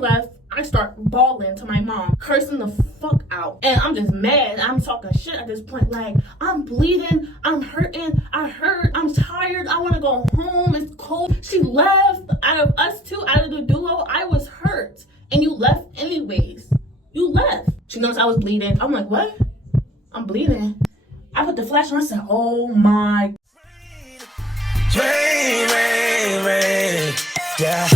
left, I start bawling to my mom, cursing the fuck out. And I'm just mad. I'm talking shit at this point. Like, I'm bleeding. I'm hurting. I hurt. I'm tired. I want to go home. It's cold. She left. Out of us two, out of the duo, I was hurt. And you left anyways. You left. She noticed I was bleeding. I'm like, what? I'm bleeding. I put the flash on. I said, oh my. Rain, yeah.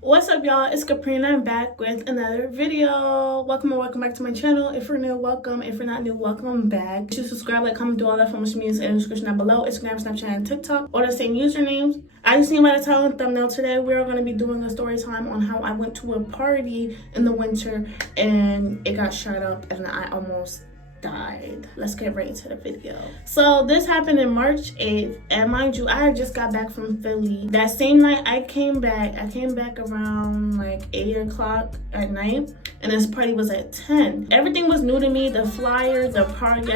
What's up, y'all? It's Caprina. I'm back with another video. Welcome back to my channel. If you're new, welcome. If you're not new, welcome back. To subscribe, like, comment, do all that from social media in the description down below. Instagram, Snapchat, and TikTok. All the same usernames. As you seen by the title and thumbnail, today we're going to be doing a story time on how I went to a party in the winter and it got shot up and I almost died. Let's get right into the video. So this happened in March 8th, and mind you, I had just got back from Philly. That same night I came back around like 8 o'clock at night, and this party was at 10. Everything was new to me, the flyer, the party.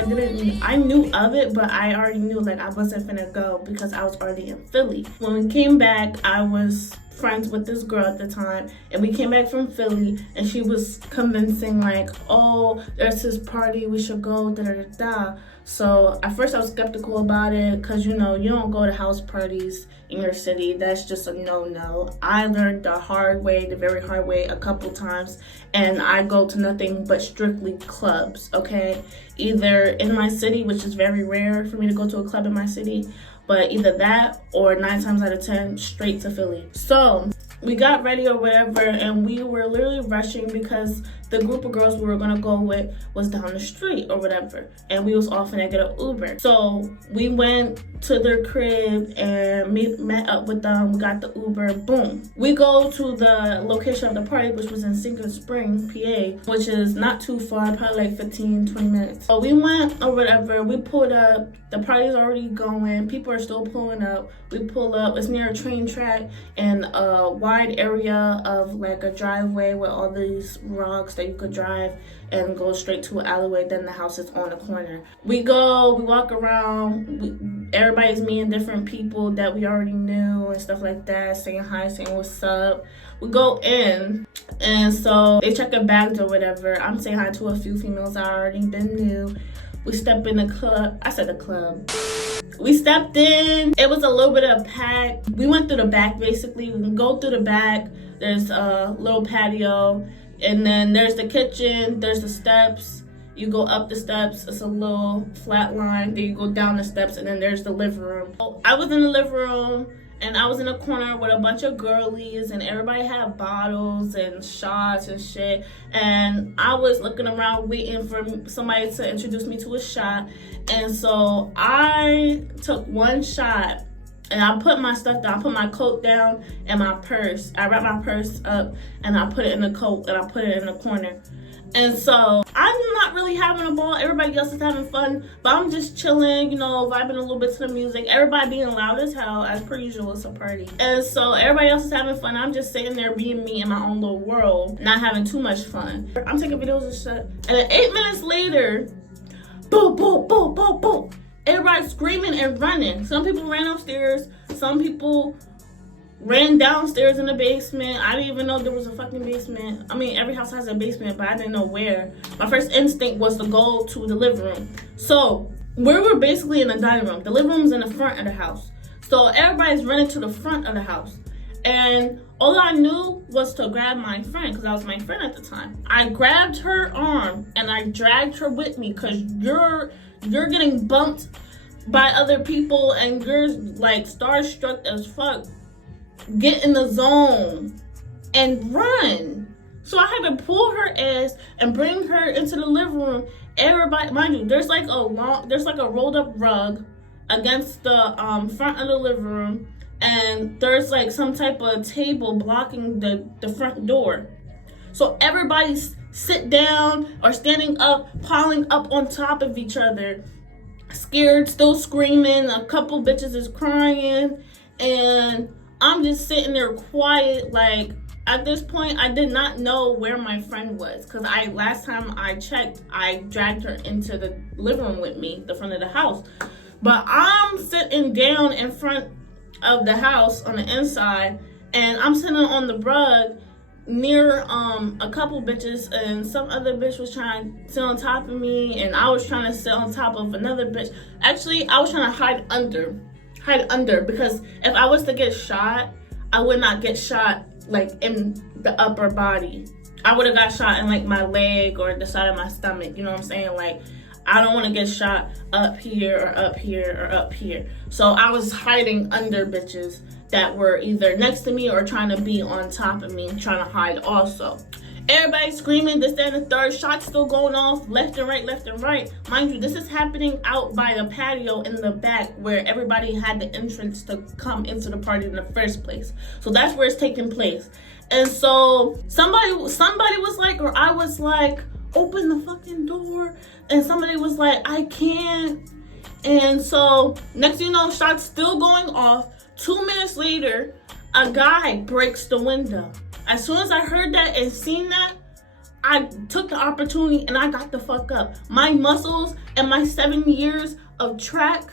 I knew of it, but I already knew like I wasn't finna go because I was already in Philly. When we came back, I was friends with this girl at the time, and we came back from Philly, and she was convincing like, oh, there's this party, we should go, da da da da. So at first I was skeptical about it because, you know, you don't go to house parties in your city. That's just a no-no. I learned the very hard way a couple times, and I go to nothing but strictly clubs, okay? Either in my city, which is very rare for me to go to a club in my city, but either that or 9 times out of 10 straight to Philly. So we got ready or whatever, and we were literally rushing because the group of girls we were gonna go with was down the street or whatever, and we was off and get an Uber. So we went to their crib and met up with them. We got the Uber. Boom. We go to the location of the party, which was in Sinking Spring, PA, which is not too far, probably like 15-20 minutes. So we went or whatever. We pulled up. The party's already going. People are still pulling up. We pull up. It's near a train track and a wide area of like a driveway with all these rocks that you could drive and go straight to an alleyway. Then the house is on the corner. We go, we walk around. Everybody's meeting different people that we already knew and stuff like that, saying hi, saying what's up. We go in, and so they check our bags or whatever. I'm saying hi to a few females I already been knew. We step in the club. I said the club. We stepped in. It was a little bit of a pack. We went through the back, basically. We can go through the back. There's a little patio, and then there's the kitchen. There's the steps. You go up the steps. It's a little flat line. Then you go down the steps, and then there's the living room. I was in the living room, and I was in a corner with a bunch of girlies, and everybody had bottles and shots and shit. And I was looking around waiting for somebody to introduce me to a shot. And so I took one shot, and I put my stuff down. I put my coat down and my purse. I wrapped my purse up, and I put it in the coat, and I put it in the corner. And so I'm not really having a ball. Everybody else is having fun, but I'm just chilling, you know, vibing a little bit to the music. Everybody being loud as hell, as per usual. It's a party. And so everybody else is having fun. I'm just sitting there being me in my own little world, not having too much fun. I'm taking videos and shit. And then 8 minutes later, boom, boom, boom, boom, boom. Everybody's screaming and running. Some people ran upstairs. Some people ran downstairs in the basement. I didn't even know there was a fucking basement. I mean, every house has a basement, but I didn't know where. My first instinct was to go to the living room. So we were basically in the dining room. The living room's in the front of the house. So everybody's running to the front of the house. And all I knew was to grab my friend, because I was my friend at the time. I grabbed her arm and I dragged her with me, because you're getting bumped by other people and you're like starstruck as fuck. Get in the zone and run. So I had to pull her ass and bring her into the living room. Everybody, mind you, there's like a rolled up rug against the front of the living room, and there's like some type of table blocking the front door. So everybody's sit down or standing up, piling up on top of each other, scared, still screaming. A couple bitches is crying, and I'm just sitting there quiet. Like, at this point, I did not know where my friend was, because last time I checked, I dragged her into the living room with me, the front of the house. But I'm sitting down in front of the house on the inside, and I'm sitting on the rug near a couple bitches, and some other bitch was trying to sit on top of me, and I was trying to sit on top of another bitch. Actually, I was trying to hide under, because if I was to get shot, I would not get shot like in the upper body. I would have got shot in like my leg or the side of my stomach, you know what I'm saying? Like, I don't want to get shot up here or up here or up here. So I was hiding under bitches that were either next to me or trying to be on top of me, trying to hide also. Everybody screaming, this, that, and the third. Shots still going off left and right, left and right. Mind you, this is happening out by the patio in the back where everybody had the entrance to come into the party in the first place. So that's where it's taking place. And so somebody was like, or I was like, open the fucking door. And somebody was like, I can't. And so next thing you know, shots still going off. 2 minutes later, a guy breaks the window. As soon as I heard that and seen that, I took the opportunity and I got the fuck up. My muscles and my 7 years of track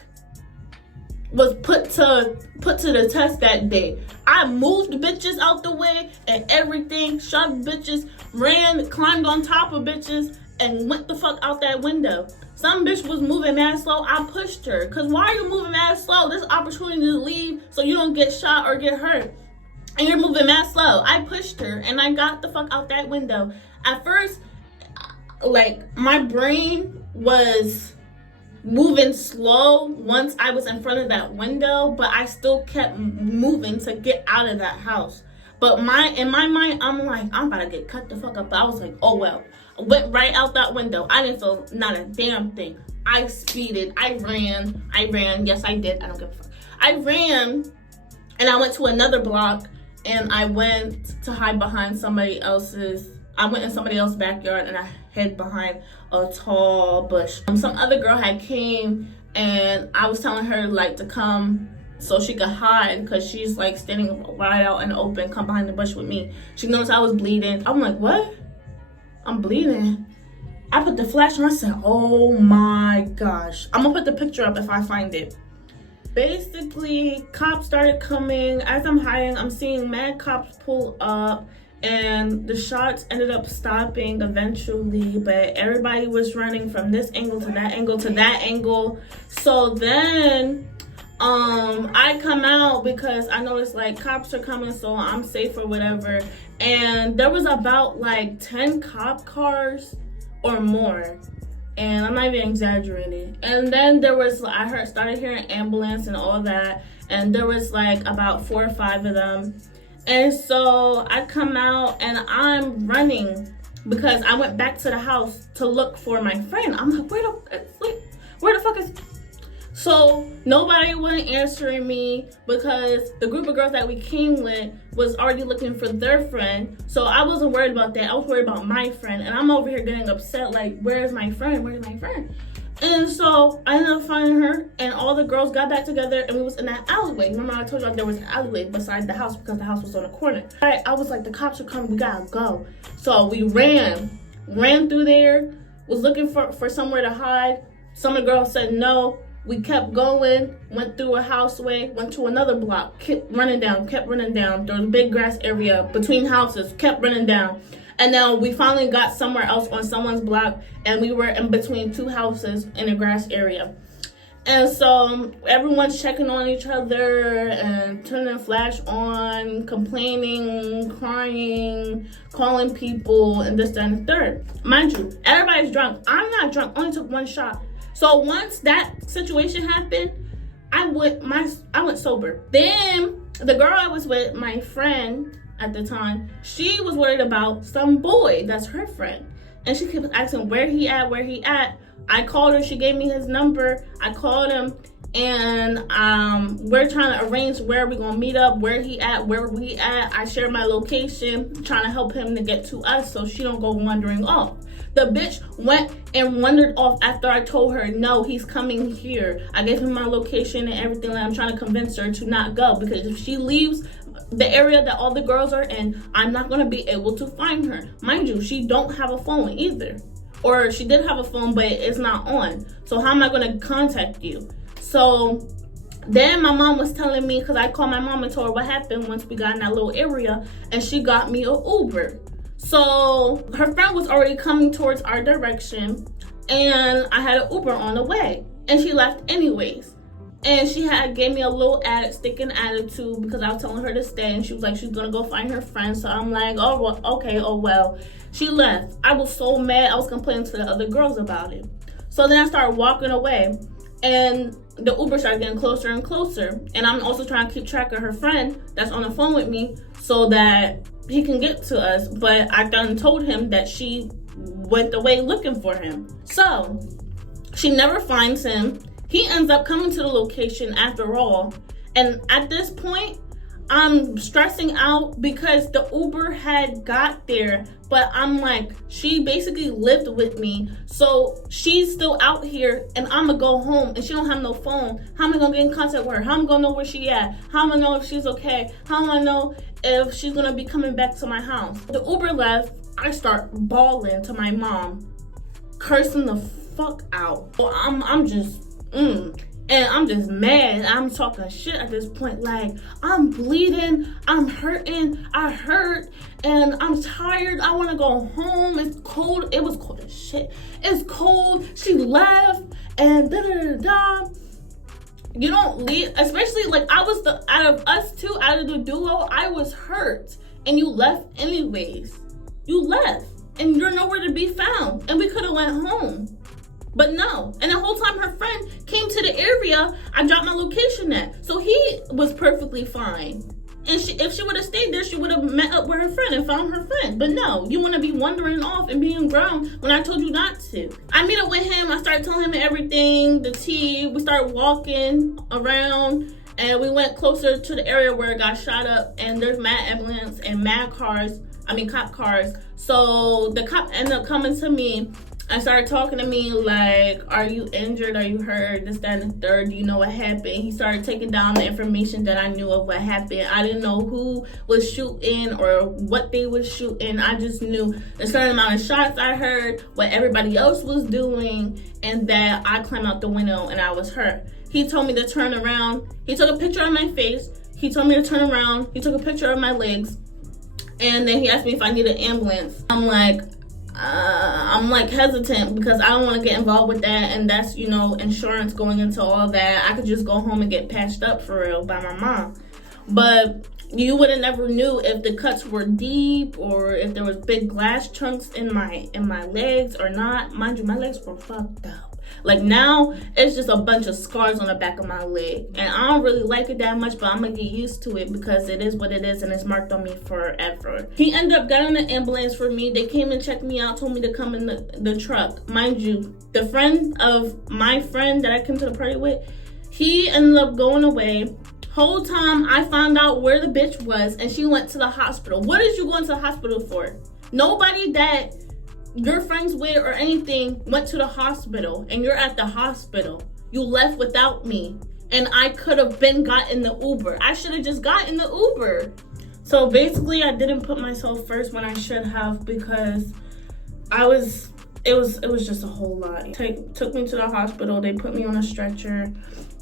was put to the test that day. I moved bitches out the way and everything, shoved bitches, ran, climbed on top of bitches, and went the fuck out that window. Some bitch was moving mad slow. I pushed her. Cause why are you moving mad slow? There's an opportunity to leave so you don't get shot or get hurt. And you're moving mad slow. I pushed her and I got the fuck out that window. At first, like, my brain was moving slow once I was in front of that window, but I still kept moving to get out of that house. But in my mind, I'm like, I'm about to get cut the fuck up. But I was like, oh well. I went right out that window. I didn't feel not a damn thing. I speeded. I ran. Yes, I did. I don't give a fuck. I ran and I went to another block and I went to hide behind somebody else's. I went in somebody else's backyard and I hid behind a tall bush. Some other girl had came and I was telling her like to come so she could hide because she's like standing right out in the open, come behind the bush with me. She noticed I was bleeding. I'm like, what? I'm bleeding. I put the flash on. I said, oh my gosh. I'm gonna put the picture up if I find it. Basically, cops started coming. As I'm hiding, I'm seeing mad cops pull up and the shots ended up stopping eventually, but everybody was running from this angle to that angle to that angle. So then I come out because I noticed like cops are coming, so I'm safe or whatever. And there was about like 10 cop cars or more, and I'm not even exaggerating. And then there was, started hearing ambulance and all that, and there was like about 4 or 5 of them. And so I come out and I'm running because I went back to the house to look for my friend. I'm like, where the fuck is? So nobody wasn't answering me because the group of girls that we came with was already looking for their friend. So I wasn't worried about that. I was worried about my friend. And I'm over here getting upset like, where's my friend? Where's my friend? And so I ended up finding her and all the girls got back together and we was in that alleyway. Remember I told you there was an alleyway beside the house because the house was on the corner. I was like, the cops are coming, we gotta go. So we ran through there, was looking for somewhere to hide. Some of the girls said no. We kept going, went through a houseway, went to another block, kept running down. There was a big grass area between houses, kept running down. And then we finally got somewhere else on someone's block and we were in between 2 houses in a grass area. And so everyone's checking on each other and turning the flash on, complaining, crying, calling people, and this, that, and the third. Mind you, everybody's drunk. I'm not drunk, only took 1 shot. So once that situation happened, I went sober. Then the girl I was with, my friend at the time, she was worried about some boy that's her friend. And she kept asking where he at. I called her, she gave me his number. I called him and we're trying to arrange where we're gonna meet up, where he at, where we at. I shared my location, trying to help him to get to us so she don't go wandering off. The bitch went and wandered off after I told her, no, he's coming here. I gave him my location and everything. Like, I'm trying to convince her to not go because if she leaves the area that all the girls are in, I'm not going to be able to find her. Mind you, she don't have a phone either. Or she did have a phone, but it's not on. So how am I going to contact you? So Then my mom was telling me, because I called my mom and told her what happened once we got in that little area, and she got me an Uber. So her friend was already coming towards our direction, and I had an Uber on the way, and she left anyways. And she gave me a little sticking attitude because I was telling her to stay, and she was like, she's gonna go find her friend. So I'm like, oh, well, okay, oh well. She left. I was so mad. I was complaining to the other girls about it. So then I started walking away, and the Uber started getting closer and closer. And I'm also trying to keep track of her friend that's on the phone with me so that he can get to us. But I done told him that she went away looking for him. So she never finds him. He ends up coming to the location after all. And at this point, I'm stressing out because the Uber had got there, but I'm like, she basically lived with me. So she's still out here and I'm gonna go home and she don't have no phone. How am I gonna get in contact with her? How am I gonna know where she at? How am I gonna know if she's okay? How am I know if she's gonna be coming back to my house? The Uber left. I start bawling to my mom, cursing the fuck out. So I'm just, and I'm just mad. I'm talking shit at this point. Like, I'm bleeding, I'm hurting, I hurt, and I'm tired. I want to go home. It's cold. It was cold as shit. It's cold. She left, and da-da-da-da. You don't leave, especially like I was out of us two, out of the duo, I was hurt. And you left anyways. You left, and you're nowhere to be found. And we could have went home. But no, and the whole time her friend came to the area I dropped my location at. So he was perfectly fine. And if she would have stayed there, she would have met up with her friend and found her friend. But no, you want to be wandering off and being ground when I told you not to. I meet up with him. I started telling him everything, the tea. We started walking around, and we went closer to the area where it got shot up. And there's mad ambulance and mad cars. Cop cars. So the cop ended up coming to me and started talking to me like, are you injured? Are you hurt? This, that, and the third. Do you know what happened? He started taking down the information that I knew of what happened. I didn't know who was shooting or what they was shooting. I just knew the certain amount of shots I heard, what everybody else was doing, and that I climbed out the window and I was hurt. He told me to turn around. He took a picture of my face. He told me to turn around. He took a picture of my legs. And then he asked me if I need an ambulance. I'm like hesitant because I don't want to get involved with that, and that's, you know, insurance going into all that. I could just go home and get patched up for real by my mom. But you would have never knew if the cuts were deep or if there was big glass chunks in my legs or not. Mind you, my legs were fucked up. Like now, it's just a bunch of scars on the back of my leg. And I don't really like it that much, but I'm gonna get used to it because it is what it is and it's marked on me forever. He ended up getting an ambulance for me. They came and checked me out, told me to come in the truck. Mind you, the friend of my friend that I came to the party with, he ended up going away. Whole time I found out where the bitch was and she went to the hospital. What is you going to the hospital for? Nobody that you're friends with or anything went to the hospital, and you're at the hospital. You left without me, and I could have gotten the Uber. I should have just gotten the Uber. So basically I didn't put myself first when I should have, because it was just a whole lot. Took me to the hospital. They put me on a stretcher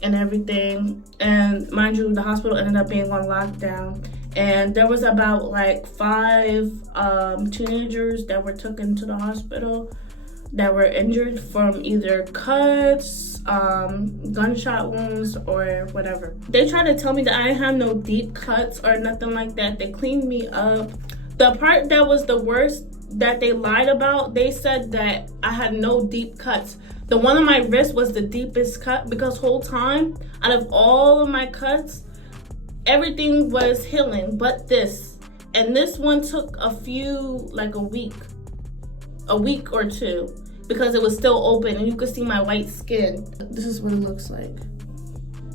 and everything, and mind you, the hospital ended up being on lockdown. And there was about like 5 teenagers that were taken to the hospital that were injured from either cuts, gunshot wounds, or whatever. They tried to tell me that I didn't have no deep cuts or nothing like that. They cleaned me up. The part that was the worst that they lied about, they said that I had no deep cuts. The one on my wrist was the deepest cut, because whole time, out of all of my cuts, everything was healing but this. And this one took a week or two, because it was still open and you could see my white skin. This is what it looks like.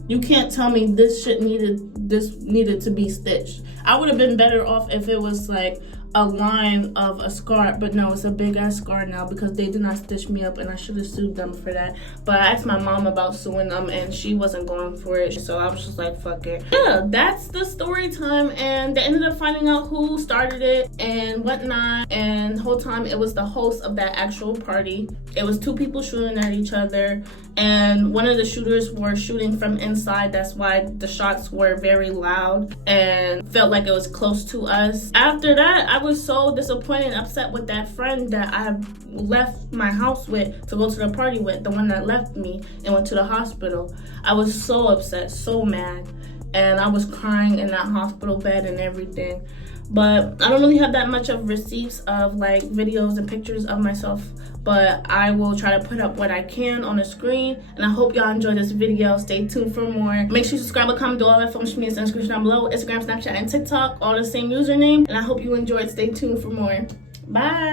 You can't tell me this shit needed to be stitched. I would have been better off if it was like a line of a scar, but no, it's a big ass scar now because they did not stitch me up, and I should have sued them for that. But I asked my mom about suing them and she wasn't going for it, so I was just like, fuck it. Yeah, that's the story time, and they ended up finding out who started it and whatnot, and the whole time it was the host of that actual party. It was two people shooting at each other, and one of the shooters were shooting from inside. That's why the shots were very loud and felt like it was close to us. After that, I was so disappointed and upset with that friend that I left my house with to go to the party with, the one that left me and went to the hospital. I was so upset, so mad, and I was crying in that hospital bed and everything. But I don't really have that much of receipts of like videos and pictures of myself, but I will try to put up what I can on the screen. And I hope y'all enjoyed this video. Stay tuned for more. Make sure you subscribe, comment, do all that fun with me in the description down below. Instagram, Snapchat, and TikTok, all the same username. And I hope you enjoyed. Stay tuned for more. Bye.